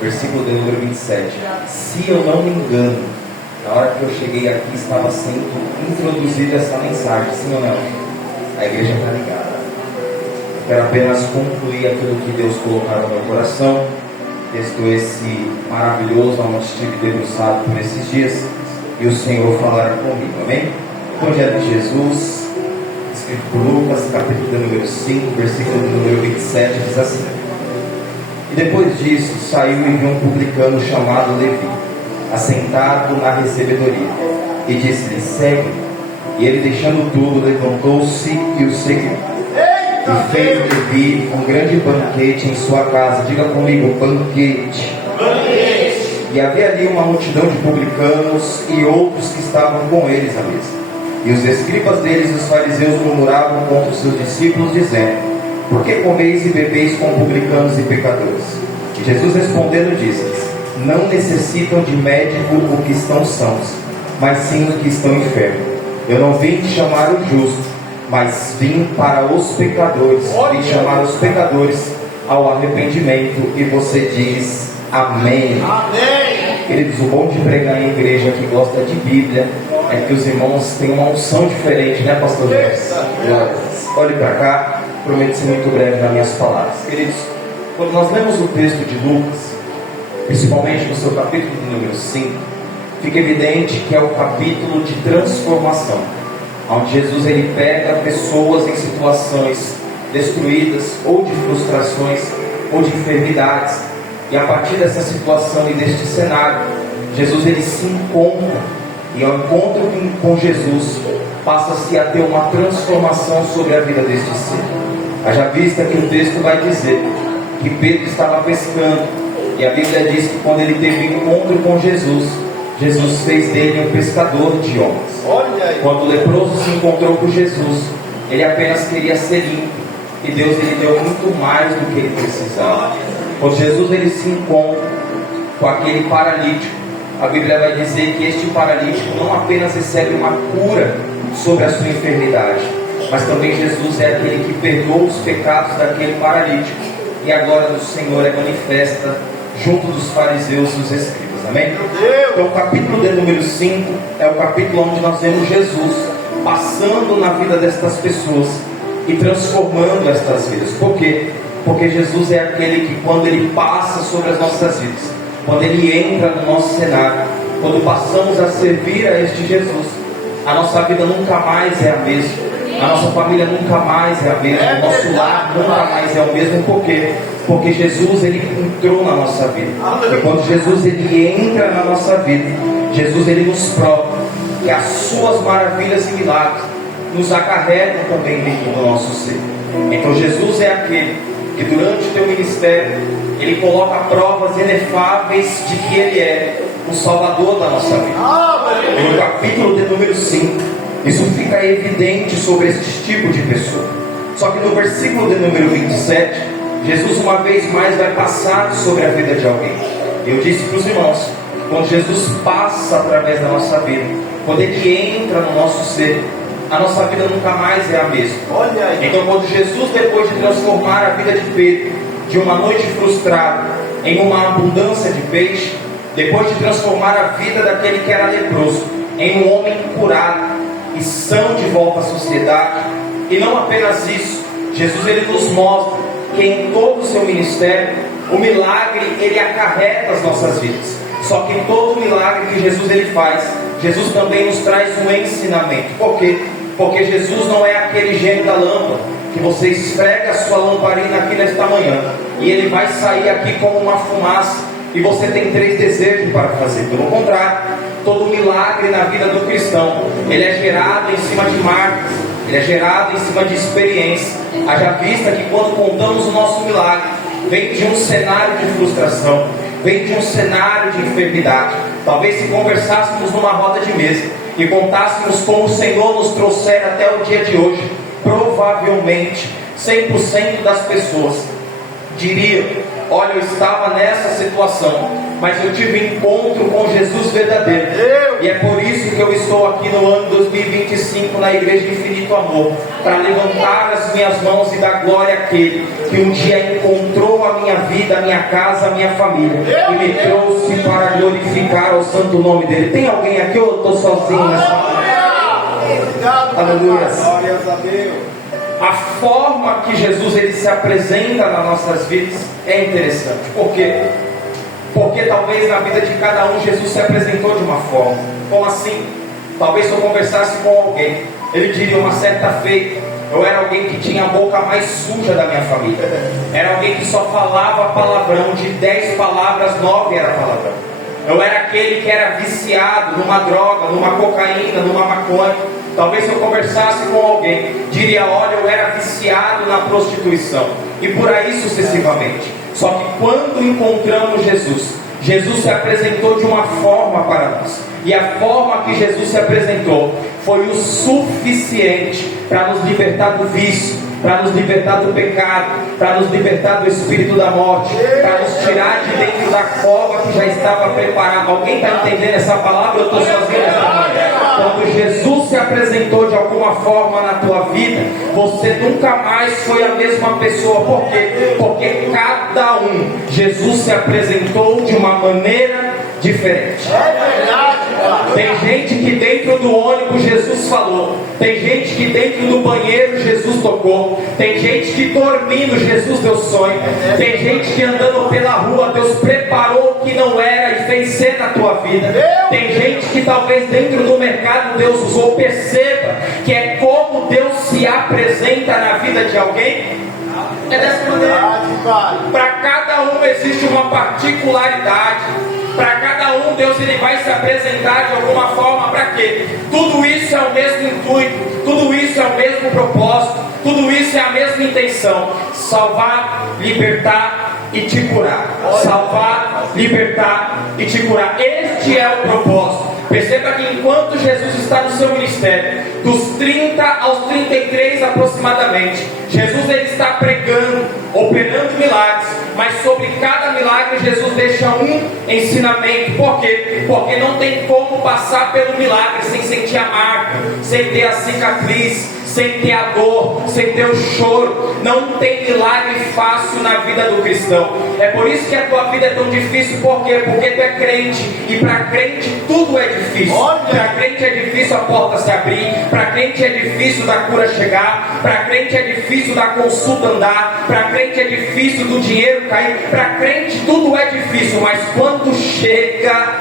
versículo de número 27. Se eu não me engano, na hora que eu cheguei aqui estava sendo introduzida essa mensagem, sim ou não? A igreja está ligada. Eu quero apenas concluir aquilo que Deus colocou no meu coração, texto esse maravilhoso, onde estive debruçado por esses dias, e o Senhor falará comigo, amém? O Evangelho de Jesus, escrito por Lucas, capítulo de número 5, versículo de número 27, diz assim: E depois disso saiu e viu um publicano chamado Levi, assentado na recebedoria, e disse-lhe: segue. E ele, deixando tudo, levantou-se e o seguiu. E fez Levi um grande banquete em sua casa. Diga comigo: banquete. E havia ali uma multidão de publicanos e outros que estavam com eles à mesa. E os escribas deles e os fariseus murmuravam contra os seus discípulos, dizendo: por que comeis e bebeis com publicanos e pecadores? E Jesus respondendo disse-lhes: não necessitam de médico o que estão sãos, mas sim os que estão enfermos. Eu não vim chamar o justo, mas vim para os pecadores. Vim chamar os pecadores ao arrependimento. E você diz amém. Amém. Queridos, o bom de pregar em igreja que gosta de Bíblia é que os irmãos têm uma unção diferente, né, pastor Jesus? Olhe para cá, prometo ser muito breve nas minhas palavras. Queridos, quando nós lemos o texto de Lucas, principalmente no seu capítulo de número 5, fica evidente que é o capítulo de transformação, onde Jesus ele pega pessoas em situações destruídas, ou de frustrações, ou de enfermidades, e a partir dessa situação e deste cenário, Jesus ele se encontra, e ao encontro com Jesus, passa-se a ter uma transformação sobre a vida deste ser. Haja vista que o texto vai dizer que Pedro estava pescando, e a Bíblia diz que quando ele teve encontro com Jesus, Jesus fez dele um pescador de homens. Quando o leproso se encontrou com Jesus, ele apenas queria ser limpo, e Deus ele deu muito mais do que ele precisava. Quando Jesus ele se encontra com aquele paralítico, a Bíblia vai dizer que este paralítico não apenas recebe uma cura sobre a sua enfermidade, mas também Jesus é aquele que perdoa os pecados daquele paralítico, e a glória do Senhor é manifesta junto dos fariseus e dos escribas, amém? Então o capítulo de número 5 é o capítulo onde nós vemos Jesus passando na vida destas pessoas e transformando estas vidas. Por quê? Porque Jesus é aquele que, quando ele passa sobre as nossas vidas, quando ele entra no nosso cenário, quando passamos a servir a este Jesus, a nossa vida nunca mais é a mesma, a nossa família nunca mais é a mesma, o nosso lar nunca mais é o mesmo. Por quê? Porque Jesus ele entrou na nossa vida, e quando Jesus ele entra na nossa vida, Jesus ele nos prova que as suas maravilhas e milagres nos acarretam também dentro do nosso ser. Então Jesus é aquele que durante o teu ministério ele coloca provas inefáveis de que ele é o Salvador da nossa vida. E no capítulo de número 5, isso fica evidente sobre esse tipo de pessoa. Só que no versículo de número 27, Jesus uma vez mais vai passar sobre a vida de alguém. Eu disse para os irmãos, quando Jesus passa através da nossa vida, quando ele entra no nosso ser, a nossa vida nunca mais é a mesma. Então quando Jesus, depois de transformar a vida de Pedro de uma noite frustrada em uma abundância de peixe, depois de transformar a vida daquele que era leproso em um homem curado e são de volta à sociedade, e não apenas isso, Jesus ele nos mostra que em todo o seu ministério o milagre ele acarreta as nossas vidas. Só que em todo milagre que Jesus ele faz, Jesus também nos traz um ensinamento. Por quê? Porque Jesus não é aquele gênio da lâmpada que você esfrega a sua lamparina aqui nesta manhã e ele vai sair aqui como uma fumaça e você tem 3 desejos para fazer. Pelo contrário, todo milagre na vida do cristão ele é gerado em cima de marcas, ele é gerado em cima de experiência. Haja vista que quando contamos o nosso milagre, vem de um cenário de frustração, vem de um cenário de enfermidade. Talvez se conversássemos numa roda de mesa e contássemos como o Senhor nos trouxer até o dia de hoje, provavelmente 100% das pessoas diriam: olha, eu estava nessa situação, mas eu tive um encontro com Jesus verdadeiro. E é por isso que eu estou aqui no ano 2025 na Igreja Infinito Amor, para levantar as minhas mãos e dar glória àquele que um dia encontrou a minha vida, a minha casa, a minha família e me trouxe para glorificar o santo nome dele. Tem alguém aqui ou eu estou sozinho nessa manhã? Aleluia. Glórias a Deus. A forma que Jesus ele se apresenta nas nossas vidas é interessante. Por quê? Porque talvez na vida de cada um Jesus se apresentou de uma forma. Como assim? Talvez se eu conversasse com alguém, ele diria: uma certa feita, eu era alguém que tinha a boca mais suja da minha família. Era alguém que só falava palavrão. De 10 palavras, 9 era palavrão. Eu era aquele que era viciado numa droga, numa cocaína, numa maconha. Talvez se eu conversasse com alguém, diria: olha, eu era viciado na prostituição. E por aí sucessivamente. Só que quando encontramos Jesus, Jesus se apresentou de uma forma para nós. E a forma que Jesus se apresentou foi o suficiente para nos libertar do vício, para nos libertar do pecado, para nos libertar do espírito da morte, para nos tirar de dentro da cova que já estava preparada. Alguém está entendendo essa palavra? Eu estou sozinho nessa manhã. Quando Jesus se apresentou de alguma forma na tua vida, você nunca mais foi a mesma pessoa. Por quê? Porque cada um, Jesus se apresentou de uma maneira diferente. É verdade. Tem gente que dentro do ônibus Jesus falou. Tem gente que dentro do banheiro Jesus tocou. Tem gente que dormindo Jesus deu sonho. Tem gente que andando pela rua Deus preparou o que não era e fez ser na tua vida. Tem gente que talvez dentro do mercado Deus usou. Perceba que é como Deus se apresenta na vida de alguém. É dessa maneira. Para cada um existe uma particularidade. Para cada um Deus ele vai se apresentar de alguma forma. Para quê? Tudo isso é o mesmo intuito, tudo isso é o mesmo propósito, tudo isso é a mesma intenção: salvar, libertar e te curar. Salvar, libertar e te curar. Este é o propósito. Perceba que enquanto Jesus está no seu ministério, dos 30 aos 33 aproximadamente, Jesus ele está pregando, operando milagres, mas sobre cada milagre Jesus deixa um ensinamento. Por quê? Porque não tem como passar pelo milagre sem sentir a marca, sem ter a cicatriz, sem ter a dor, sem ter o choro. Não tem milagre fácil na vida do cristão. É por isso que a tua vida é tão difícil. Por quê? Porque tu é crente, e para crente tudo é difícil. Para crente é difícil a porta se abrir, para crente é difícil da cura chegar, para crente é difícil da consulta andar, para crente é difícil do dinheiro cair. Para crente tudo é difícil, mas quando chega,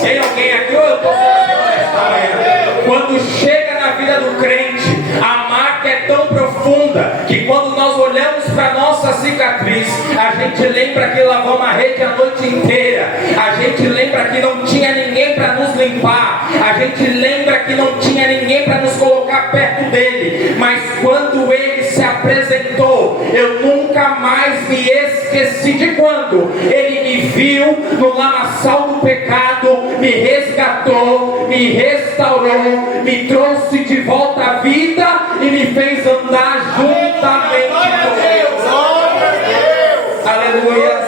tem alguém aqui ou eu estou falando? Quando chega na vida do crente, a marca é tão profunda que quando nós olhamos para nossa cicatriz, a gente lembra que lavamos a rede a noite inteira, a gente lembra que não tinha ninguém para nos limpar, a gente lembra que não tinha ninguém para nos colocar perto dele, mas quando ele se apresentou, eu nunca mais me esqueci de quando ele me viu no lamaçal do pecado, me resgatou, me restaurou, me trouxe de volta à vida e me fez andar juntamente com Deus. Aleluia.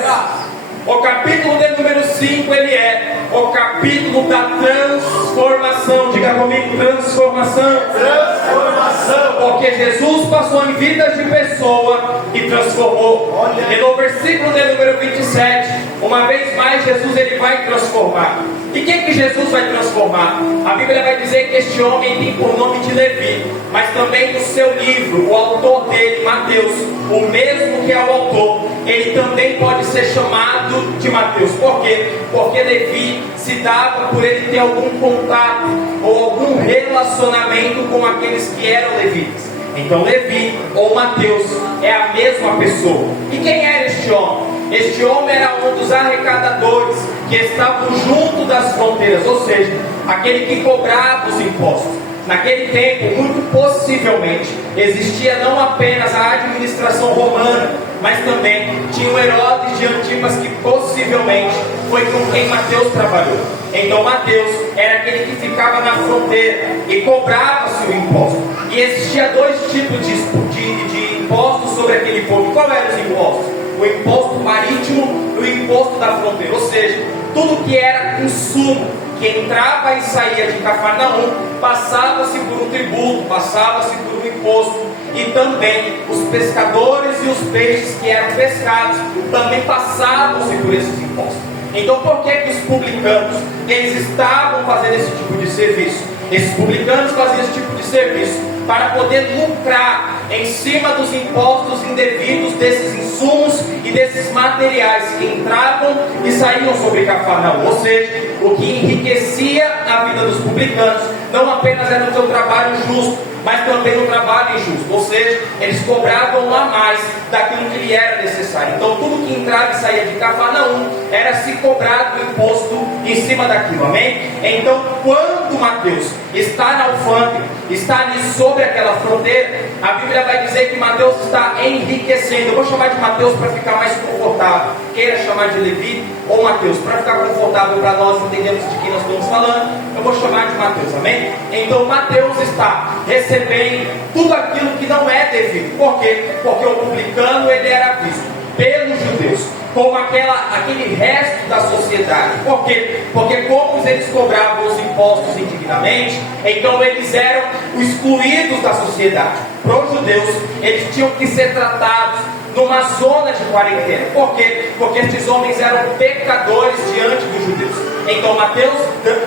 O capítulo de número 5, ele é o capítulo da transformação. Diga comigo: transformação. Transformação. Porque Jesus passou em vidas de pessoa e transformou. E no versículo de número 27, uma vez mais Jesus ele vai transformar. E quem que Jesus vai transformar? A Bíblia vai dizer que este homem tem por nome de Levi, mas também no seu livro, o autor dele, Mateus, o mesmo que é o autor, ele também pode ser chamado de Mateus. Por quê? Porque Levi se dava por ele ter algum contato ou algum relacionamento com aqueles que eram levitas. Então Levi ou Mateus é a mesma pessoa. E quem era este homem? Este homem era um dos arrecadadores que estavam junto das fronteiras, ou seja, aquele que cobrava os impostos. Naquele tempo, muito possivelmente, existia não apenas a administração romana, mas também tinha o Herodes de Antipas, que possivelmente foi com quem Mateus trabalhou. Então Mateus era aquele que ficava na fronteira e cobrava-se o imposto. E existia dois tipos de impostos sobre aquele povo. Qual eram os impostos? o imposto marítimo e o imposto da fronteira. Ou seja, tudo que era insumo, que entrava e saía de Cafarnaum, passava-se por um tributo, passava-se por um imposto. E também os pescadores e os peixes que eram pescados também passavam-se por esses impostos. Então por que os publicanos, eles estavam fazendo esse tipo de serviço? Esses publicanos faziam esse tipo de serviço para poder lucrar em cima dos impostos indevidos desses insumos e desses materiais que entravam e saíam sobre Cafarnaum. Ou seja, o que enriquecia a vida dos publicanos não apenas era o seu trabalho justo, mas também o trabalho injusto. Ou seja, eles cobravam a mais daquilo que lhe era necessário. Então tudo que entrava e saía de Cafarnaum era se cobrado imposto em cima daquilo, amém? Então quando Mateus está na alfândega, está ali sobre aquela fronteira, a Bíblia vai dizer que Mateus está enriquecendo. Eu vou chamar de Mateus para ficar mais confortável. Queira chamar de Levi ou Mateus, para ficar confortável para nós entendermos de quem nós estamos falando, eu vou chamar de Mateus, amém? Então Mateus está recebendo tudo aquilo que não é devido. Por quê? Porque o publicano, ele era visto pelos judeus como aquele resto da sociedade. Por quê? Porque como eles cobravam os impostos indignamente, então eles eram excluídos da sociedade. Para os judeus, eles tinham que ser tratados numa zona de quarentena. Por quê? Porque esses homens eram pecadores diante dos judeus. Então Mateus,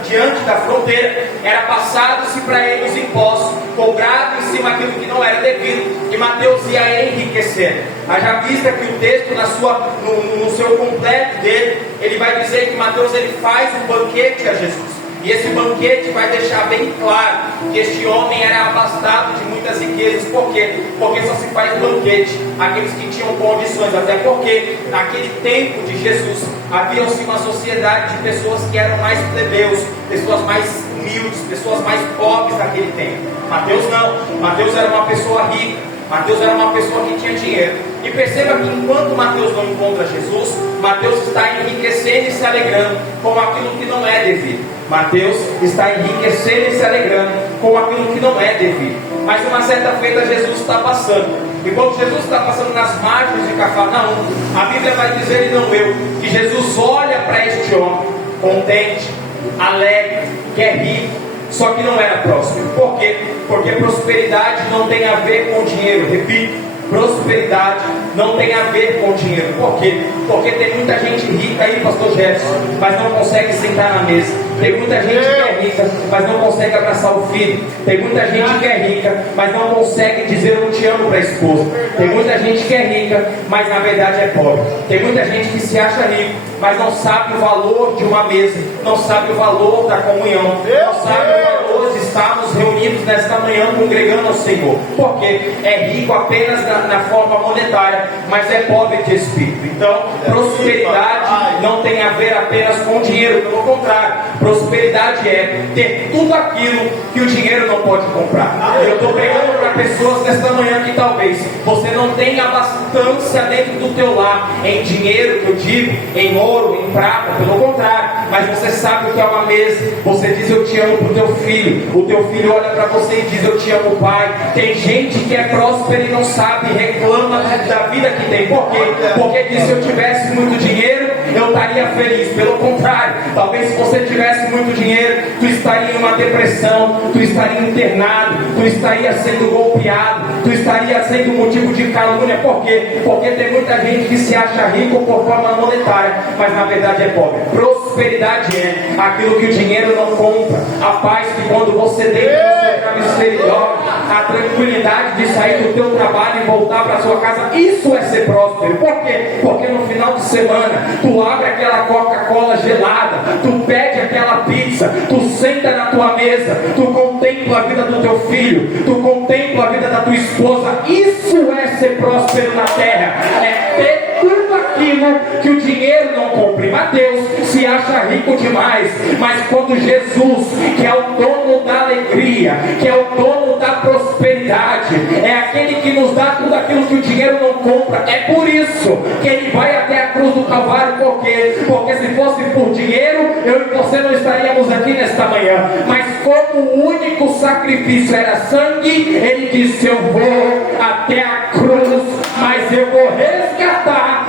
diante da fronteira, era passado-se para ele os impostos, cobrado em cima daquilo que não era devido, e Mateus ia enriquecer. Haja vista que o texto no seu completo dele, ele vai dizer que Mateus ele faz um banquete a Jesus. E esse banquete vai deixar bem claro que este homem era abastado de muitas riquezas. Por quê? Porque só se faz banquete àqueles que tinham condições. Até porque naquele tempo de Jesus havia-se uma sociedade de pessoas que eram mais plebeus, pessoas mais humildes, pessoas mais pobres naquele tempo. Mateus não. Mateus era uma pessoa rica. Mateus era uma pessoa que tinha dinheiro. E perceba que enquanto Mateus não encontra Jesus, Mateus está enriquecendo e se alegrando com aquilo que não é devido. Mateus está enriquecendo e se alegrando com aquilo que não é devido. Mas uma certa feita Jesus está passando. E quando Jesus está passando nas margens de Cafarnaum, a Bíblia vai dizer, e não eu, que Jesus olha para este homem, contente, alegre, que é rico, só que não era próspero. Por quê? Porque prosperidade não tem a ver com dinheiro. Repito, prosperidade não tem a ver com dinheiro. Por quê? Porque tem muita gente rica aí, pastor Jefferson, mas não consegue sentar na mesa. Tem muita gente que é rica, mas não consegue abraçar o filho. Tem muita gente que é rica, mas não consegue dizer eu te amo para a esposa. Tem muita gente que é rica, mas na verdade é pobre. Tem muita gente que se acha rico, mas não sabe o valor de uma mesa, não sabe o valor da comunhão, não sabe o valor de estarmos reunidos nesta manhã congregando ao Senhor. Porque é rico apenas na forma monetária, mas é pobre de espírito. Então, prosperidade não tem a ver apenas com dinheiro, pelo contrário, prosperidade é ter tudo aquilo que o dinheiro não pode comprar. Eu estou pregando para pessoas nesta manhã que talvez você não tenha abastança dentro do teu lar, em dinheiro, que eu digo, em ouro, em prata, pelo contrário, mas você sabe o que é uma mesa. Você diz eu te amo para o teu filho, o teu filho olha para você e diz eu te amo, pai. Tem gente que é próspera e não sabe, reclama da vida que tem. Por quê? Porque diz, se eu tivesse muito dinheiro, eu estaria feliz. Pelo contrário, talvez se você tivesse muito dinheiro, tu estaria em uma depressão, tu estaria internado, tu estaria sendo golpeado, tu estaria sendo motivo de calúnia. Por quê? Porque tem muita gente que se acha rico por forma monetária, mas na verdade é pobre. Prosperidade é aquilo que o dinheiro não compra. A paz que quando você deita no seu travesseiro e dorme, a tranquilidade de sair do teu trabalho e voltar para sua casa, isso é ser próspero. Por quê? Porque no final de semana tu abre aquela Coca-Cola gelada, tu pede aquela pizza, tu senta na tua mesa, tu contempla a vida do teu filho, tu contempla a vida da tua esposa. Isso é ser próspero na terra, é ter tudo aquilo que o dinheiro não compra. Mateus se acha rico demais, mas quando Jesus, que é o dono da alegria, que é o dono da prosperidade, é aquele que nos dá tudo aquilo que o dinheiro não compra, é por isso que ele vai até a cruz do Calvário. Por quê? Porque se fosse por dinheiro, eu e você não estaríamos aqui nesta manhã, mas como o único sacrifício era sangue, ele disse, eu vou até a cruz, mas eu vou resgatar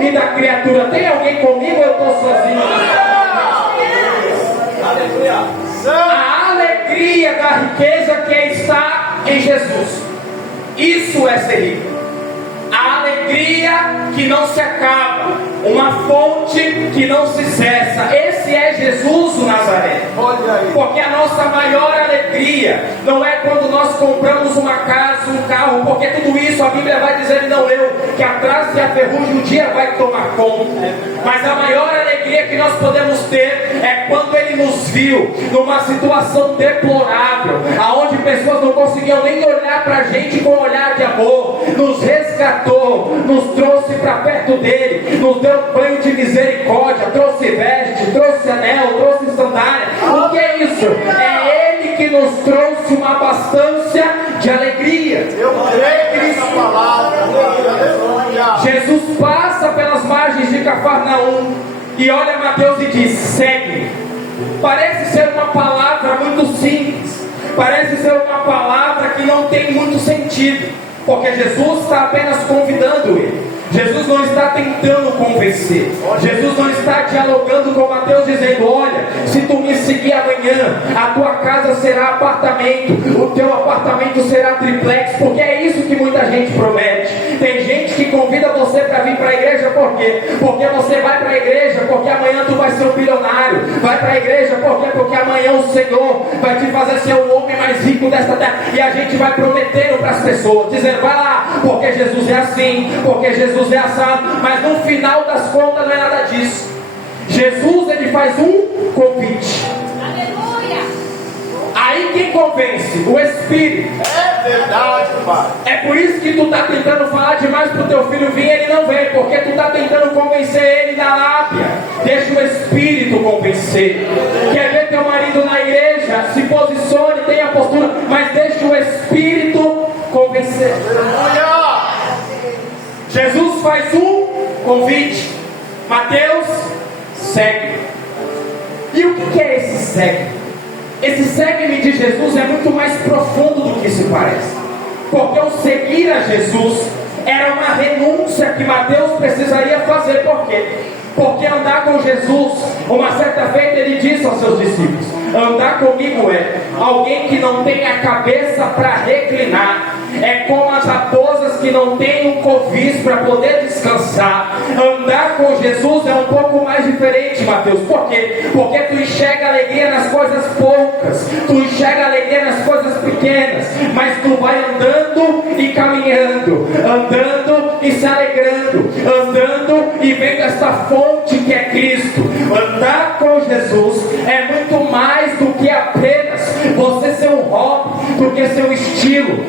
e da criatura. Tem alguém comigo ou eu estou sozinho? A alegria da riqueza que está em Jesus. Isso é ser rico. A alegria que não se acaba, uma fonte que não se cessa. Esse é Jesus o Nazareno. Porque a nossa maior alegria não é quando nós compramos uma casa, um carro, porque tudo isso a Bíblia vai dizer, ele não leu, que a traça e a ferrugem um dia vai tomar conta. Mas a maior alegria que nós podemos ter é quando ele nos viu numa situação deplorável, aonde pessoas não conseguiam nem olhar para a gente com um olhar de amor, nos resgatou, nos trouxe para perto dele, nos deu banho de misericórdia, trouxe veste, trouxe anel, trouxe sandália. O que é isso? É ele que nos trouxe uma abastância de alegria. Eu creio nessa palavra. Jesus passa pelas margens de Cafarnaum e olha Mateus e diz: segue. Parece ser uma palavra muito simples, parece ser uma palavra que não tem muito sentido, porque Jesus está apenas convidando ele. Jesus não está tentando convencer. Jesus não está dialogando com Mateus dizendo: olha, se tu me seguir amanhã, a tua casa será apartamento, o teu apartamento será triplex. Porque é isso que muita gente promete. Tem gente que convida você para vir para a igreja. Por quê? Porque você vai para a igreja porque amanhã tu vai ser um bilionário. Vai para a igreja porque amanhã o Senhor vai te fazer ser o homem mais rico desta terra. E a gente vai prometendo para as pessoas, dizendo: vai lá, porque Jesus é assim, porque Jesus é assado. Mas no final das contas não é nada disso. Jesus, ele faz um convite. Aleluia! Aí quem convence? O Espírito. É verdade, Pai. É por isso que tu está tentando falar demais para o teu filho vir, ele não vem, porque tu está tentando convencer ele na lábia. Deixa o Espírito convencer. Quer ver teu marido na igreja? Se posicione, tenha postura, mas deixa o Espírito convencer. Jesus faz um convite. Mateus, segue. E o que é esse segue? Esse segue-me de Jesus é muito mais profundo do que se parece. Porque o seguir a Jesus era uma renúncia que Mateus precisaria fazer. Por quê? Porque andar com Jesus, uma certa feita ele disse aos seus discípulos: andar comigo é alguém que não tem a cabeça para reclinar, é como as raposas que não têm um covis para poder descansar. Andar com Jesus é um pouco mais diferente, Mateus. Por quê? Porque tu enxerga alegria nas coisas poucas, tu enxerga alegria nas coisas pequenas, mas tu vai andando e caminhando, andando e se alegrando, andando e vendo essa fonte que é Cristo. Andar com Jesus é muito mais do que apenas você ser um hobby, do que ser um estilo.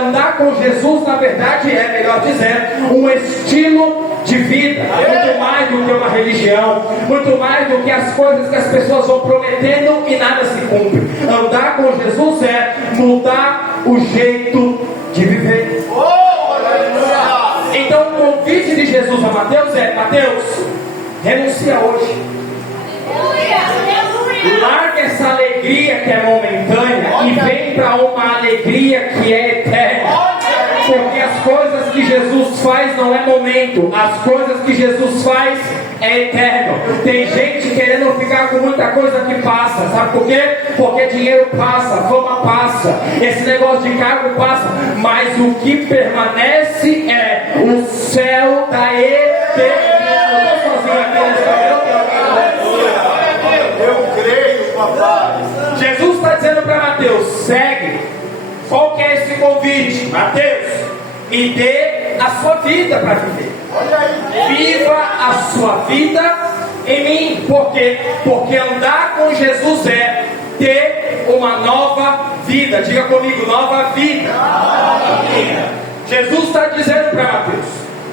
Andar com Jesus, na verdade, é, melhor dizendo, um estilo de vida. Muito mais do que uma religião, muito mais do que as coisas que as pessoas vão prometendo e nada se cumpre. Andar com Jesus é mudar o jeito de viver. Então o convite de Jesus a Mateus é: Mateus, renuncia hoje. Larga essa alegria que é momentânea e vem para uma alegria que é eterna. Porque as coisas que Jesus faz não é momento, as coisas que Jesus faz é eterno. Tem gente querendo ficar com muita coisa que passa. Sabe por quê? Porque dinheiro passa, fama passa, esse negócio de cargo passa, mas o que permanece é o céu da eternidade. Eu estou sozinho aqui nessa. Eu creio, papai. Jesus está dizendo para Mateus: segue. Qual que é esse convite? Mateus, me dê a sua vida para viver. Viva a sua vida em mim. Por quê? Porque andar com Jesus é ter uma nova vida. Diga comigo: nova vida. Jesus está dizendo para Mateus: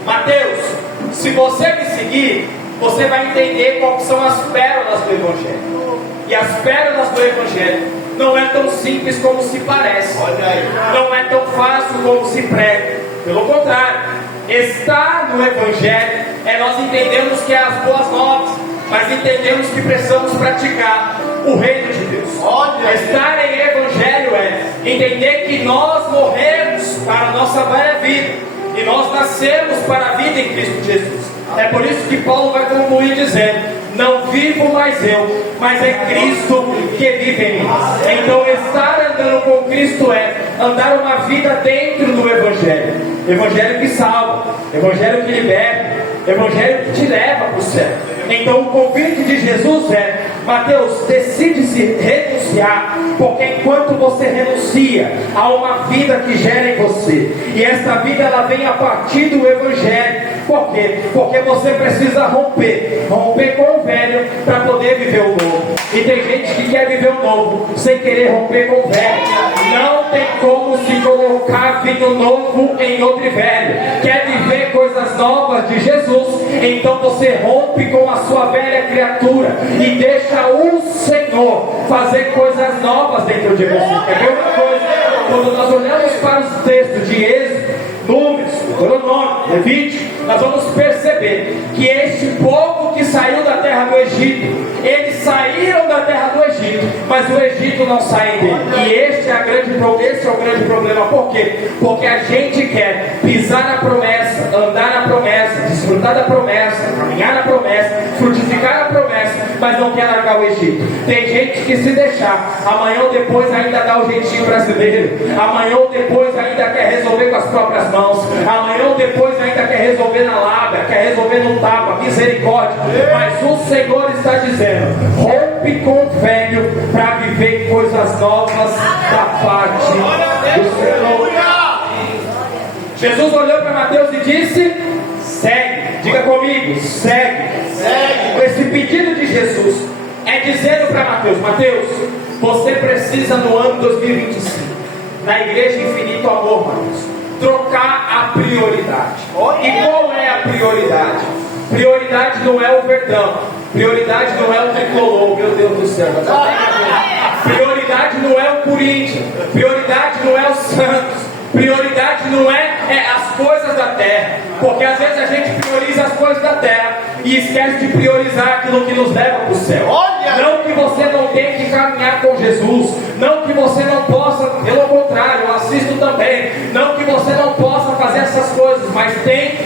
Mateus, se você me seguir, você vai entender quais são as pérolas do Evangelho. E as pérolas do Evangelho não é tão simples como se parece. Não é tão fácil como se prega. Pelo contrário, estar no Evangelho é nós entendemos que é as boas novas, mas entendemos que precisamos praticar o reino de Deus. Estar em Evangelho é entender que nós morremos para a nossa velha vida e nós nascemos para a vida em Cristo Jesus. É por isso que Paulo vai concluir dizendo: não vivo mais eu, mas é Cristo que vive em mim. Então estar andando com Cristo é andar uma vida dentro do Evangelho. Evangelho que salva, Evangelho que liberta, Evangelho que te leva para o céu. Então o convite de Jesus é: Mateus, decide-se renunciar, porque enquanto você renuncia, há uma vida que gera em você, e essa vida ela vem a partir do Evangelho. Por quê? Porque você precisa romper com o velho para poder viver o novo. E tem gente que quer viver o novo sem querer romper com o velho. Não tem como se colocar vinho novo em outro velho. Quer viver coisas novas de Jesus? Então você rompe com a sua velha criatura e deixa o Senhor fazer coisas novas dentro de você. Quer ver uma coisa? Quando nós olhamos para os textos de Êxodo, Números, Deuteronômio, Levítico, nós vamos perceber que este povo que saiu da terra do Egito, eles saíram da terra do Egito, mas o Egito não sai dele. E esse é o grande problema. Por quê? Porque a gente quer pisar na promessa, andar na promessa, desfrutar da promessa, caminhar na promessa, frutificar a promessa, mas não quer largar o Egito. Tem gente que, se deixar, amanhã ou depois ainda dá o jeitinho brasileiro, amanhã ou depois ainda quer resolver com as próprias mãos, amanhã ou depois ainda quer resolver na lábia, quer resolver no tapa, misericórdia. Mas o Senhor está dizendo: rompe com o velho para viver coisas novas da parte do Senhor. Jesus olhou para Mateus e disse: segue. Diga comigo: segue. Esse pedido de Jesus é dizendo para Mateus: Mateus, você precisa no ano 2025, na Igreja Infinito Amor, Mateus, trocar a prioridade. E qual é a prioridade? Prioridade não é o Verdão, prioridade não é o Tricolor, meu Deus do céu. Prioridade não é o Corinthians, prioridade não é o Santos, prioridade não é as coisas da terra, porque às vezes a gente prioriza as coisas da terra e esquece de priorizar aquilo que nos leva para o céu. Não que você não tenha que caminhar com Jesus, não que você não possa, pelo contrário, eu assisto também, não que você não possa fazer essas coisas, mas tem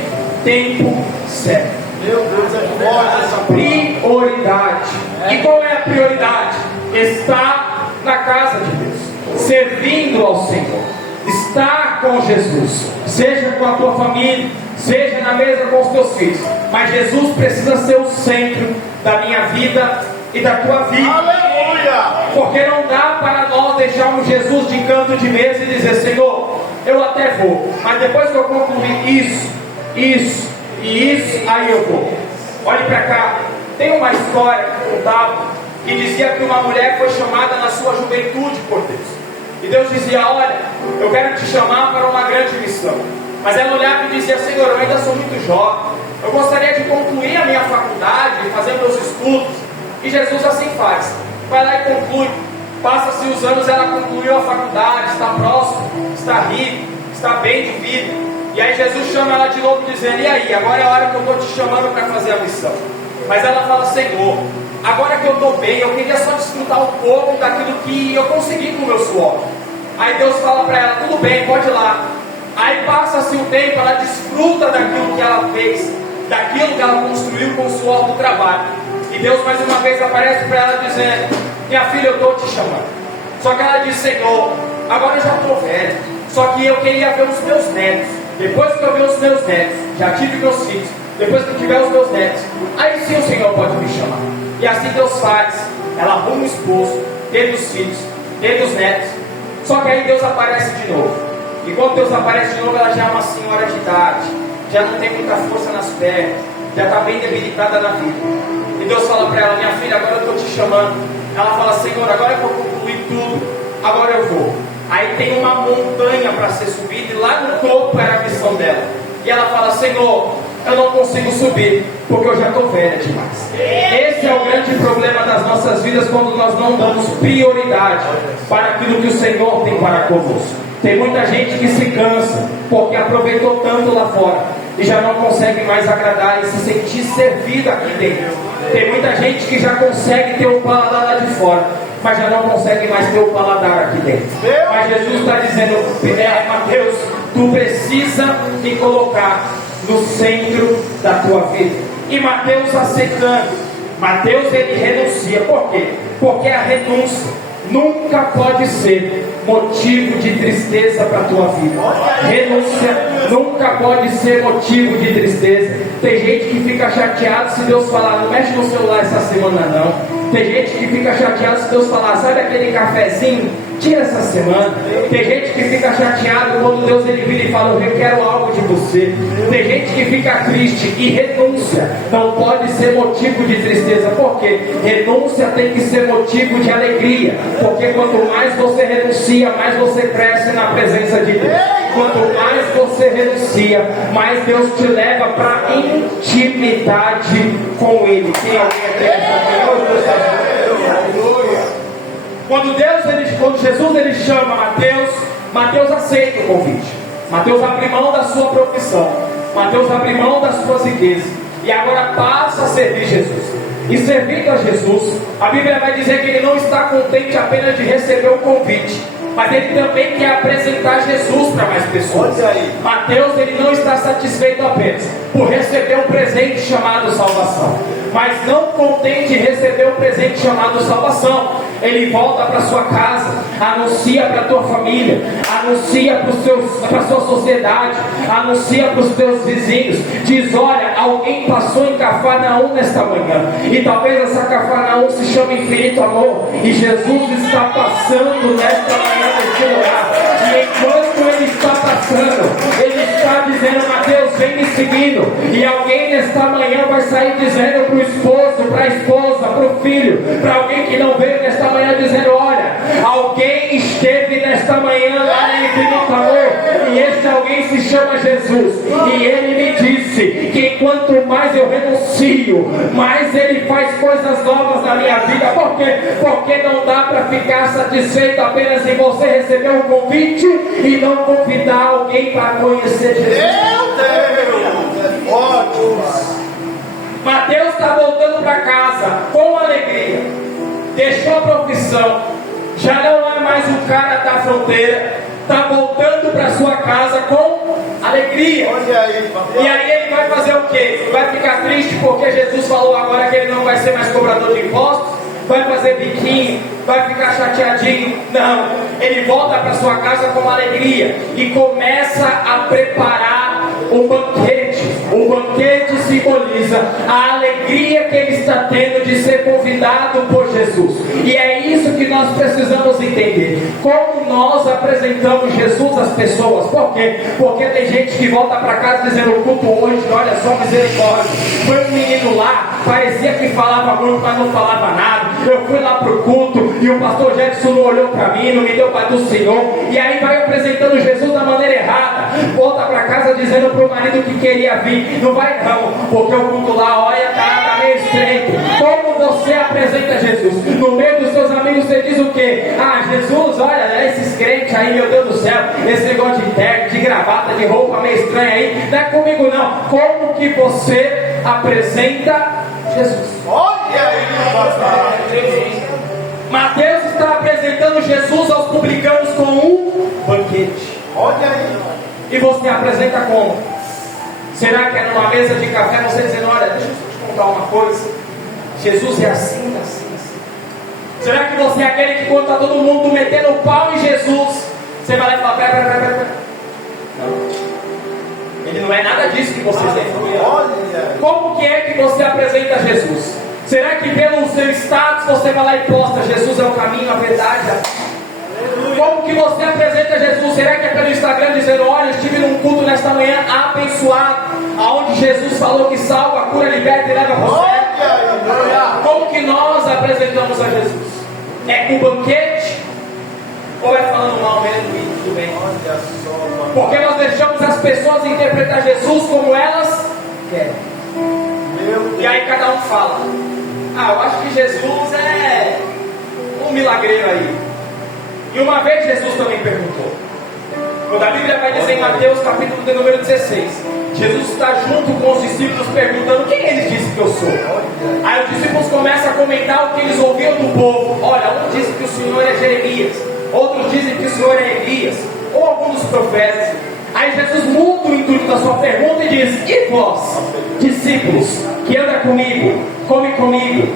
tempo certo. Meu Deus, é forte essa prioridade. E qual é a prioridade? Estar na casa de Deus, servindo ao Senhor, estar com Jesus, seja com a tua família, seja na mesa com os teus filhos. Mas Jesus precisa ser o centro da minha vida e da tua vida. Aleluia! Porque não dá para nós deixarmos Jesus de canto de mesa e dizer: Senhor, eu até vou, mas depois que eu concluir isso, aí eu vou. Olhe para cá. Tem uma história que contava que dizia que uma mulher foi chamada na sua juventude por Deus. E Deus dizia: olha, eu quero te chamar para uma grande missão. Mas ela olhava e dizia: Senhor, eu ainda sou muito jovem, eu gostaria de concluir a minha faculdade, fazer meus estudos. E Jesus assim faz, vai lá e conclui. Passa-se os anos, ela concluiu a faculdade, está próximo, está rico, está bem de vida. E aí Jesus chama ela de novo dizendo: e aí, agora é a hora que eu estou te chamando para fazer a missão. Mas ela fala: Senhor, agora que eu estou bem, eu queria só desfrutar um pouco daquilo que eu consegui com o meu suor. Aí Deus fala para ela: tudo bem, pode ir lá. Aí passa-se o tempo, ela desfruta daquilo que ela fez, daquilo que ela construiu com o suor do trabalho. E Deus mais uma vez aparece para ela dizendo: minha filha, eu estou te chamando. Só que ela diz: Senhor, agora eu já estou velha, só que eu queria ver os meus netos. Depois que eu ver os meus netos, já tive meus filhos, depois que eu tiver os meus netos, aí sim o Senhor pode me chamar. E assim Deus faz. Ela arruma o esposo, teve os filhos, teve os netos. Só que aí Deus aparece de novo. E quando Deus aparece de novo, ela já é uma senhora de idade, já não tem muita força nas pernas, já está bem debilitada na vida. E Deus fala para ela: minha filha, agora eu estou te chamando. Ela fala: Senhor, agora eu vou concluir tudo, agora eu vou. Aí tem uma montanha para ser subida, e lá no topo era a missão dela. E ela fala: Senhor, eu não consigo subir, porque eu já estou velha demais. Esse é o grande problema das nossas vidas, quando nós não damos prioridade para aquilo que o Senhor tem para conosco. Tem muita gente que se cansa, porque aproveitou tanto lá fora, e já não consegue mais agradar e se sentir servido aqui dentro. Tem muita gente que já consegue ter o paladar lá de fora, mas já não consegue mais ter o paladar aqui dentro. Mas Jesus está dizendo: Mateus, tu precisa me colocar no centro da tua vida. E Mateus aceitando, Mateus ele renuncia. Por quê? Porque a renúncia nunca pode ser motivo de tristeza para a tua vida. Renúncia nunca pode ser motivo de tristeza. Tem gente que fica chateado se Deus falar, não mexe no celular essa semana não. Tem gente que fica chateado se Deus falar, sabe aquele cafezinho? Tira essa semana. Tem gente que fica chateado quando Deus ele vira e fala, eu requero algo de você. Tem gente que fica triste, e renúncia não pode ser motivo de tristeza. Por quê? Renúncia tem que ser motivo de alegria. Porque quanto mais você renuncia, mais você cresce na presença de Deus. Quanto mais você renuncia, mais Deus te leva para a intimidade com Ele. Quem alguém acredita? Quando Jesus ele chama Mateus aceita o convite. Mateus abre mão da sua profissão. Mateus abre mão das suas riquezas. E agora passa a servir Jesus. E servindo a Jesus, a Bíblia vai dizer que ele não está contente apenas de receber o convite, mas ele também quer apresentar Jesus para mais pessoas. Mateus ele não está satisfeito apenas por receber um presente chamado salvação, mas não contente em receber um presente chamado salvação, ele volta para sua casa, anuncia para a tua família, anuncia para a sua sociedade, anuncia para os teus vizinhos, diz, olha, alguém passou em Cafarnaum nesta manhã, e talvez essa Cafarnaum se chame Infinito Amor, e Jesus está passando nesta manhã neste lugar, e enquanto ele está passando, ele está dizendo, Mateus, vem me seguindo, e alguém nesta manhã vai sair dizendo para o esposo, para a esposa, para o filho, para alguém que não veio nesta manhã, dizendo, olha, alguém esteve nesta manhã lá no Infinito Amor, e este alguém se chama Jesus, e ele me disse que quanto mais eu renuncio, mais ele faz coisas novas na minha vida. Por quê? Porque não dá para ficar satisfeito apenas em você receber um convite e não convidar alguém para conhecer Jesus. Meu Deus, é forte. Mateus está voltando para casa com alegria, deixou a profissão, já não é mais o cara da fronteira, está voltando para sua casa com alegria. E aí ele vai fazer o quê? Vai ficar triste porque Jesus falou agora que ele não vai ser mais cobrador de impostos? Vai fazer biquinho? Vai ficar chateadinho? Não, ele volta para sua casa com alegria e começa a preparar um banquete. O banquete simboliza a alegria que ele está tendo de ser convidado por Jesus. E é isso que nós precisamos entender. Como nós apresentamos Jesus às pessoas. Por quê? Porque tem gente que volta para casa dizendo, o culto hoje, olha só, misericórdia. Foi um menino lá, parecia que falava muito, mas não falava nada. Eu fui lá para o culto e o pastor Jetson não olhou para mim, não me deu para do Senhor. E aí vai apresentando Jesus da maneira errada. Volta para casa dizendo para o marido que queria vir, não vai não, porque o culto lá, olha, tá meio estreito. Como você apresenta Jesus? No meio dos seus amigos você diz o quê? Ah, Jesus, olha, esses crentes aí, meu Deus do céu, esse negócio de terno, de gravata, de roupa meio estranha aí, não é comigo não. Como que você apresenta Jesus? Olha aí, Mateus está apresentando Jesus aos publicanos com um banquete. olha aí. E você apresenta como? Será que é numa mesa de café você dizendo, olha, deixa eu te contar uma coisa, Jesus é assim, assim, assim. Será que você é aquele que quando está todo mundo metendo o pau em Jesus, você vai lá e fala, pera. Não. Ele não é nada disso que você tem. Olha. Como que é que você apresenta Jesus? Será que pelo seu status você vai lá e posta, Jesus é o caminho, a verdade, Como que você apresenta Jesus? Será que é pelo Instagram dizendo, olha, eu estive num culto nesta manhã abençoado, aonde Jesus falou que salva, cura, liberta e leva para o céu? Como que nós apresentamos a Jesus? É com banquete? Ou é falando mal mesmo e tudo bem? Porque nós deixamos as pessoas interpretar Jesus como elas querem. E aí cada um fala, eu acho que Jesus é um milagreiro aí. E uma vez Jesus também perguntou. Quando a Bíblia vai dizer em Mateus capítulo de número 16, Jesus está junto com os discípulos perguntando quem eles dizem que eu sou. Aí os discípulos começam a comentar o que eles ouviam do povo. Olha, um diz que o Senhor é Jeremias, outros dizem que o Senhor é Elias, ou algum dos profetas. Aí Jesus muda o intuito da sua pergunta e diz: e vós, discípulos, que anda comigo, come comigo,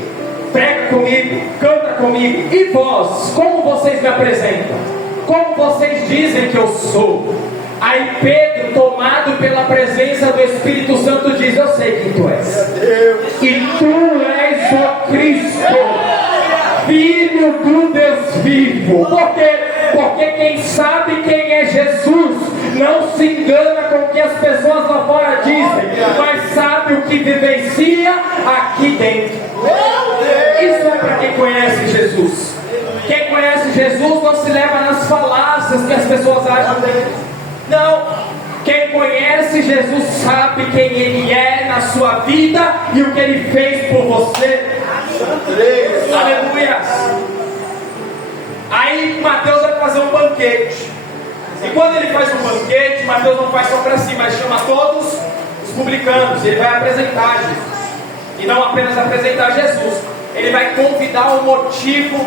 prega comigo, canta comigo, e vós, como vocês me apresentam? Como vocês dizem que eu sou? Aí Pedro, tomado pela presença do Espírito Santo, diz: eu sei quem tu és, e tu és o Cristo, Filho do Deus vivo. Porque quem sabe quem é Jesus não se engana com o que as pessoas lá fora dizem, mas sabe o que vivencia aqui dentro. Isso é para quem conhece Jesus. Quem conhece Jesus não se leva nas falácias que as pessoas acham dele. Não. Quem conhece Jesus sabe quem Ele é na sua vida e o que Ele fez por você. Aleluia. Aí Mateus vai fazer um banquete. E quando ele faz um banquete, Mateus não faz só para si, mas chama todos os publicanos. Ele vai apresentar Jesus. E não apenas apresentar Jesus, ele vai convidar o motivo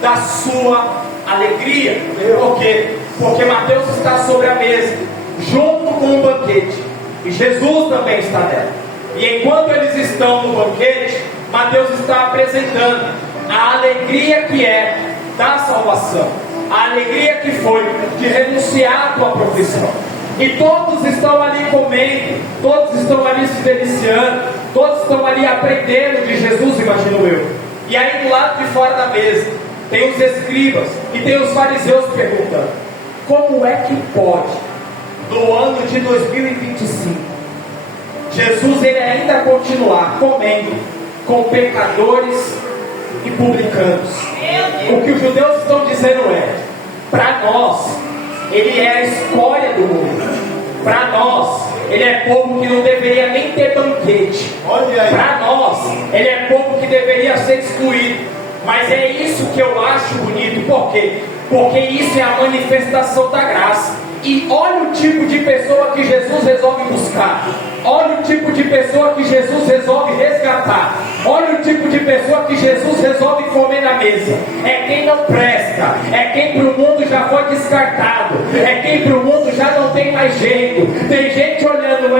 da sua alegria. Por quê? Porque Mateus está sobre a mesa, junto com o banquete, e Jesus também está nela. E enquanto eles estão no banquete, Mateus está apresentando a alegria que é da salvação, a alegria que foi de renunciar à tua profissão. E todos estão ali comendo, todos estão ali se deliciando, todos estão ali aprendendo de Jesus, imagino eu. E aí do lado de fora da mesa tem os escribas e tem os fariseus perguntando: como é que pode, no ano de 2025, Jesus ele ainda continuar comendo com pecadores e publicanos? O que os judeus estão dizendo é: para nós ele é a escória do mundo, para nós ele é povo que não deveria nem ter banquete, para nós ele é povo que deveria ser excluído. Mas é isso que eu acho bonito. Por quê? Porque isso é a manifestação da graça. E olha o tipo de pessoa que Jesus resolve buscar. Olha o tipo de pessoa que Jesus resolve resgatar. Olha o tipo de pessoa que Jesus resolve comer na mesa. É quem não presta. É quem para o mundo já foi descartado. É quem para o mundo já não tem mais jeito. Tem gente olhando: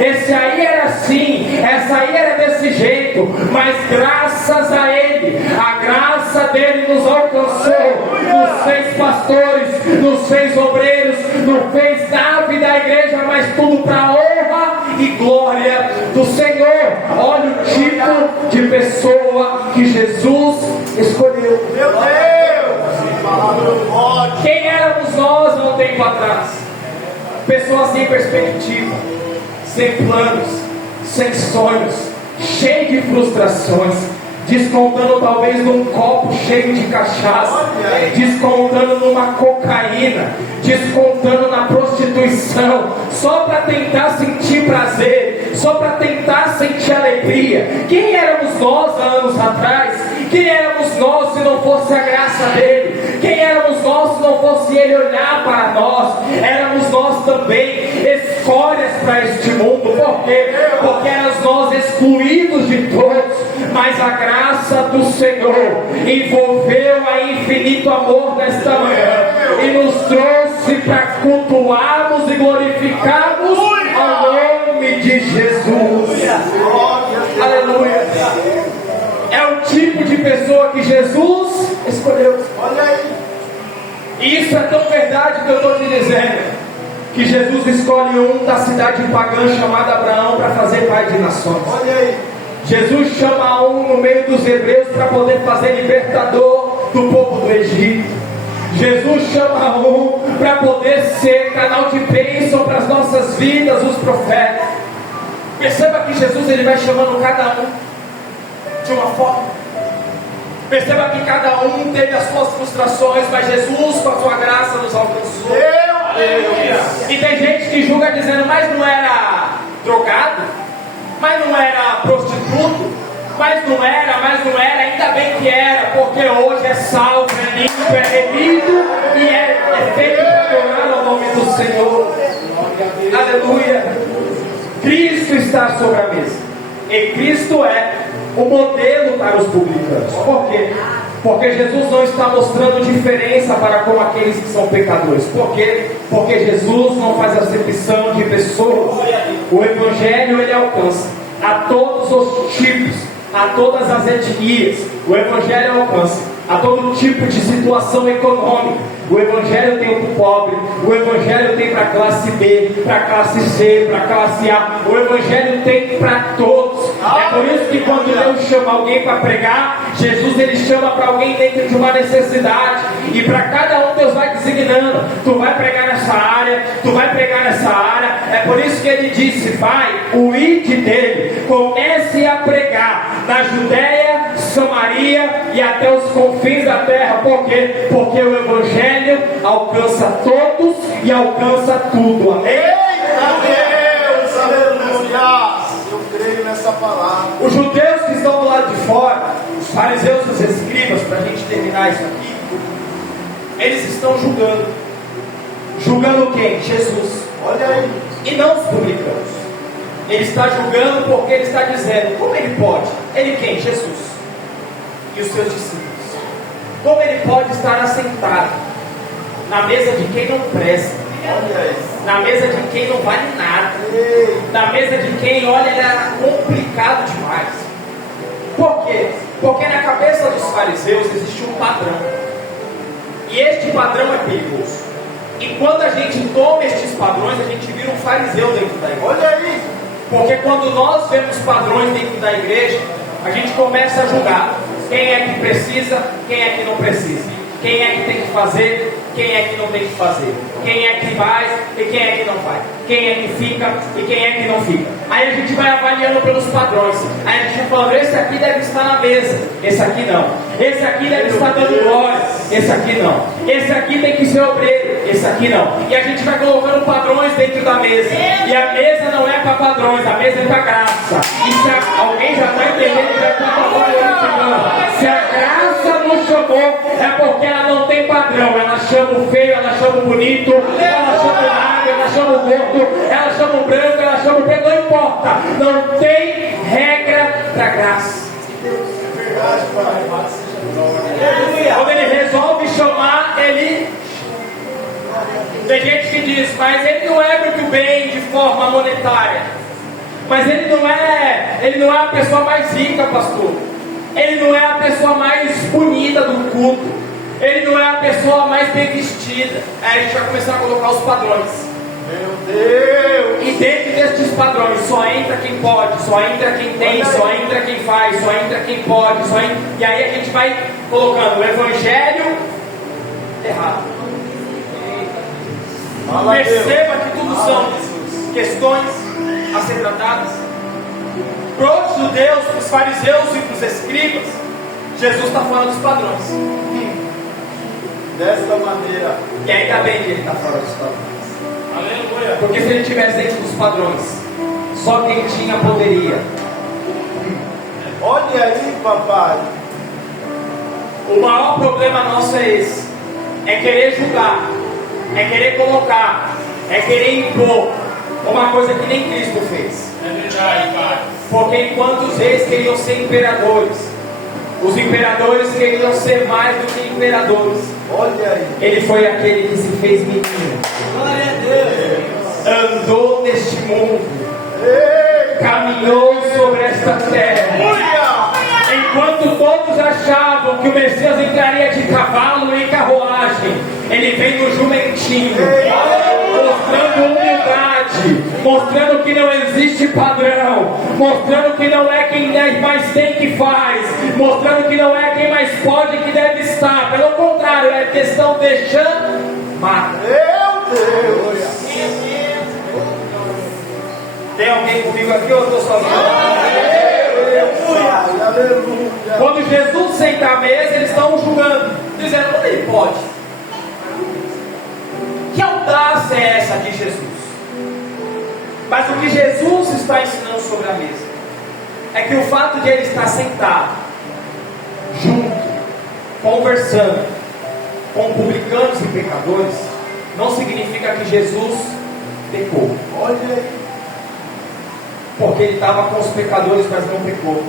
esse aí era assim, essa aí era desse jeito. Mas graças a Ele, a graça dele nos alcançou, nos fez pastores, nos fez obreiros, nos fez nave da igreja, mas tudo para a honra e glória do Senhor. Olha o tipo de pessoa que Jesus escolheu. Meu Deus! Quem éramos nós há um tempo atrás? Pessoas sem perspectiva, sem planos, sem sonhos, cheios de frustrações, descontando talvez num copo cheio de cachaça, descontando numa cocaína, descontando na prostituição, só para tentar sentir prazer, só para tentar sentir alegria. Quem éramos nós há anos atrás? Quem éramos nós se não fosse a graça dele? Quem éramos nós se não fosse ele olhar para nós? Éramos nós também escórias para este mundo. Por quê? Porque éramos nós excluídos de todos, mas a graça do Senhor envolveu a infinito amor nesta manhã e nos trouxe para cultuarmos e glorificarmos ao nome de Jesus. Aleluia. É o tipo de pessoa que Jesus escolheu. Olha aí. E isso é tão verdade que eu estou te dizendo, que Jesus escolhe um da cidade pagã chamada Abraão para fazer pai de nações. Olha aí. Jesus chama um no meio dos hebreus para poder fazer libertador do povo do Egito. Jesus chama um para poder ser canal de bênção para as nossas vidas, os profetas. Perceba que Jesus ele vai chamando cada um de uma forma. Perceba que cada um teve as suas frustrações, mas Jesus com a sua graça nos alcançou. Meu Deus! E tem gente que julga dizendo: mas não era drogado, mas não era prostituto, mas não era, ainda bem que era, porque hoje é salvo, é limpo, é remido e é feito para orar ao nome do Senhor. Aleluia. Cristo está sobre a mesa. E Cristo é o modelo para os publicanos. Por quê? Porque Jesus não está mostrando diferença para com aqueles que são pecadores. Por quê? Porque Jesus não faz acepção de pessoas. O Evangelho ele alcança a todos os tipos, a todas as etnias. O Evangelho alcança a todo tipo de situação econômica. O Evangelho tem para o pobre, o Evangelho tem para a classe B, para a classe C, para a classe A. O Evangelho tem para todos. É por isso que quando Deus chama alguém para pregar, Jesus ele chama para alguém dentro de uma necessidade. E para cada um Deus vai designando. Tu vai pregar nessa área, tu vai pregar nessa área. É por isso que ele disse: vai, o id dele, comece a pregar na Judéia, Samaria e até os confins da terra. Por quê? Porque o Evangelho alcança todos e alcança tudo. Amém? Eita Deus, aleluia! Eu creio nessa palavra. Os judeus que estão do lado de fora, os fariseus e os escribas, para a gente terminar isso aqui, eles estão julgando. Julgando quem? Jesus. Olha aí. E não os publicanos. Ele está julgando porque ele está dizendo: como ele pode? Ele quem? Jesus. E os seus discípulos. Como ele pode estar assentado na mesa de quem não presta, na mesa de quem não vale nada, na mesa de quem, olha, ele era complicado demais. Por quê? Porque na cabeça dos fariseus existe um padrão, e este padrão é perigoso. E quando a gente toma estes padrões, a gente vira um fariseu dentro da igreja. Olha aí. Porque quando nós vemos padrões dentro da igreja, a gente começa a julgar quem é que precisa, quem é que não precisa, quem é que tem que fazer, quem é que não tem que fazer, quem é que faz e quem é que não faz, quem é que fica e quem é que não fica. Aí a gente vai avaliando pelos padrões. Aí a gente vai falando: esse aqui deve estar na mesa, esse aqui não, esse aqui deve estar dando glória, esse aqui não, esse aqui tem que ser obreiro, esse aqui não. E a gente vai colocando padrões dentro da mesa. E a mesa não é para padrões, a mesa é para graça. E se alguém já está entendendo, já está falando. Se a graça nos chamou, é porque ela não tem padrão. Ela chama o feio, ela chama o bonito, ela chama o magro, ela chama o gordo, ela chama o branco, ela chama o preto, não importa. Não tem regra para graça. É verdade, Pai. Quando ele resolve chamar, ele... Tem gente que diz: mas ele não é muito bem de forma monetária. Mas ele não é a pessoa mais rica, pastor. Ele não é a pessoa mais bonita do culto. Ele não é a pessoa mais bem vestida. Aí a gente vai começar a colocar os padrões. Meu Deus. E dentro destes padrões só entra quem pode, só entra quem tem, só entra quem faz, só entra quem pode, E aí a gente vai colocando o Evangelho errado. Perceba que tudo são questões a ser tratadas. Para os judeus, para os fariseus e para os escribas, Jesus está falando dos padrões. Desta maneira. E ainda bem que ele está falando dos padrões. Aleluia. Porque se ele estivesse dentro dos padrões, só quem tinha poderia. Olha aí, papai. O maior problema nosso é esse: é querer julgar, é querer colocar, é querer impor uma coisa que nem Cristo fez. É verdade, Pai. Porque enquanto os reis queriam ser imperadores, os imperadores queriam ser mais do que imperadores. Olha aí. Ele foi aquele que se fez menino, Glória a Deus. andou neste mundo, Ei. caminhou sobre esta terra. Enquanto todos achavam que o Messias entraria de cavalo em carruagem, ele vem no jumentinho, mostrando humildade, mostrando que não existe padrão, mostrando que não é quem mais tem que faz, mostrando que não é quem mais pode que deve estar. Pelo contrário, é questão de chamar. Meu Deus. Tem alguém comigo aqui ou eu estou sozinho? Aleluia. Quando Jesus senta à mesa, eles estão julgando, dizendo: como ele pode? Que audácia é essa de Jesus? Mas o que Jesus está ensinando sobre a mesa é que o fato de ele estar sentado, junto, conversando com publicanos e pecadores, não significa que Jesus pecou. Olha aí. Porque ele estava com os pecadores, mas não pecou.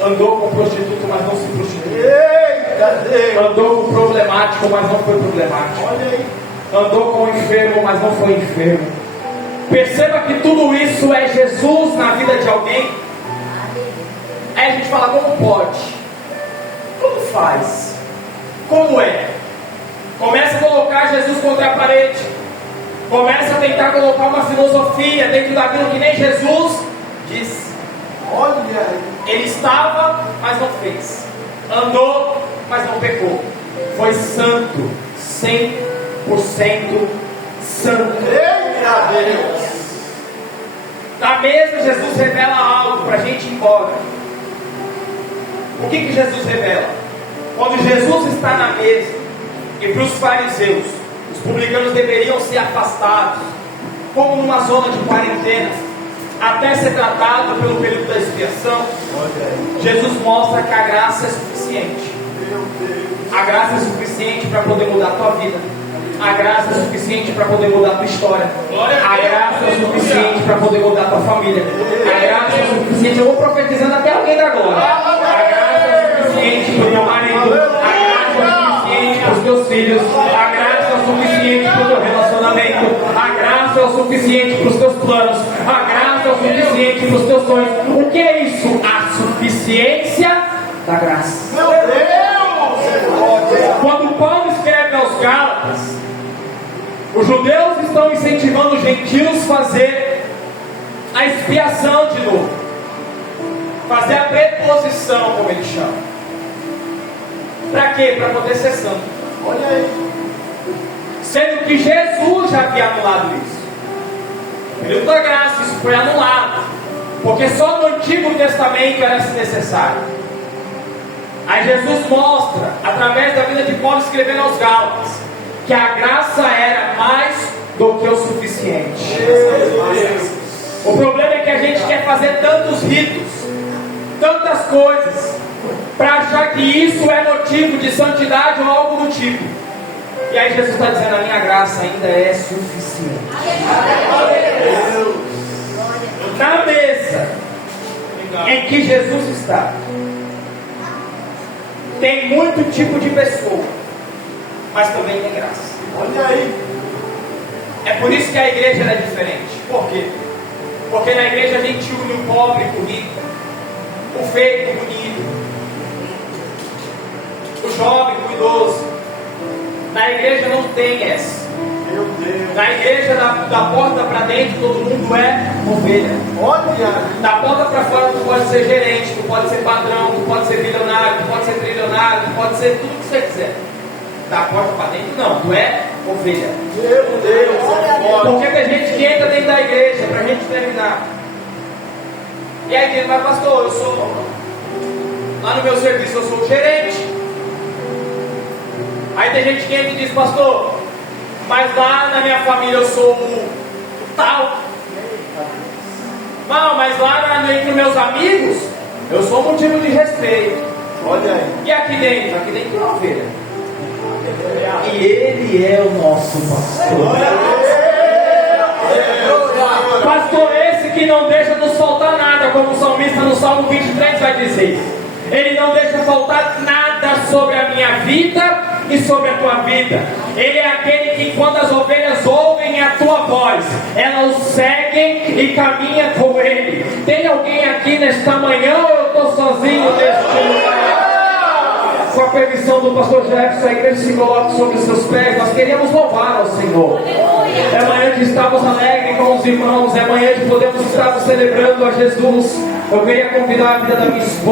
Andou com o prostituto, mas não se prostituiu. Eita Deus! Andou com o problemático, mas não foi problemático. Olha aí. Andou com o enfermo, mas não foi enfermo. Perceba que tudo isso é Jesus na vida de alguém. Aí a gente fala, como pode? Como faz? Como é? Começa a colocar Jesus contra a parede. Começa a tentar colocar uma filosofia dentro daquilo que nem Jesus disse. Olha aí. Ele estava, mas não fez. Andou, mas não pecou. Foi santo, 100% santo. Eita Deus! Na mesa, Jesus revela algo para a gente ir embora. O que Jesus revela? Quando Jesus está na mesa, e para os fariseus, os publicanos deveriam ser afastados, como numa zona de quarentena, até ser tratado pelo período da expiação, Jesus mostra que a graça é suficiente. A graça é suficiente para poder mudar a tua vida. A graça é suficiente para poder mudar a tua história. A graça é suficiente para poder mudar a tua família. A graça é suficiente. Eu vou profetizando até alguém da glória. A graça é suficiente para o teu marido. A graça é suficiente para os teus filhos. A graça é suficiente para o teu relacionamento. A graça é o suficiente para os teus planos. A graça é o suficiente para os teus sonhos. O que é isso? A suficiência da graça. Meu Deus! Quando Paulo escreve aos Gálatas, os judeus estão incentivando os gentios a fazer a expiação de novo, fazer a preposição, como ele chama. Para quê? Para poder ser santo. Olha aí. Sendo que Jesus já havia anulado isso. No período da graça, isso foi anulado, porque só no Antigo Testamento era necessário. Aí Jesus mostra, através da vida de Paulo escrevendo aos Gálatas, que a graça era mais do que o suficiente. O problema é que a gente quer fazer tantos ritos, tantas coisas, para achar que isso é motivo de santidade ou algo do tipo. E aí Jesus está dizendo, a minha graça ainda é suficiente. Na mesa em que Jesus está, tem muito tipo de pessoa, mas também tem graça. Olha aí. É por isso que a igreja é diferente. Por quê? Porque na igreja a gente une o pobre com o rico, o feio com o bonito, o jovem com o idoso. Na igreja não tem essa. Meu Deus. Na igreja, da porta para dentro, todo mundo é ovelha. Olha. Da porta para fora, tu pode ser gerente, tu pode ser padrão, tu pode ser bilionário, tu pode ser trilionário, tu pode ser tudo que você quiser. Da porta para dentro, não, tu é ovelha. Meu Deus. Porque tem gente que entra dentro da igreja, para a gente terminar. E aí diz, mas pastor, eu sou, lá no meu serviço, eu sou o gerente. Aí tem gente que entra e diz, pastor, mas lá na minha família eu sou o tal. Não, mas lá entre meus amigos, eu sou motivo de respeito. Olha aí. E aqui dentro? Aqui dentro é uma ovelha. E ele é o nosso pastor. Pastor esse que não deixa nos faltar nada, como o salmista no Salmo 23 vai dizer. Ele não deixa faltar nada sobre a minha vida e sobre a tua vida. Ele é aquele que quando as ovelhas ouvem a tua voz, elas o seguem e caminham com ele. Tem alguém aqui nesta manhã ou eu estou sozinho neste lugar? Com a permissão do pastor Jefferson, a igreja se coloca sobre os seus pés. Nós queríamos louvar ao Senhor. É manhã de estarmos alegres com os irmãos. É manhã de podermos estarmos celebrando a Jesus. Eu queria convidar a vida da minha esposa.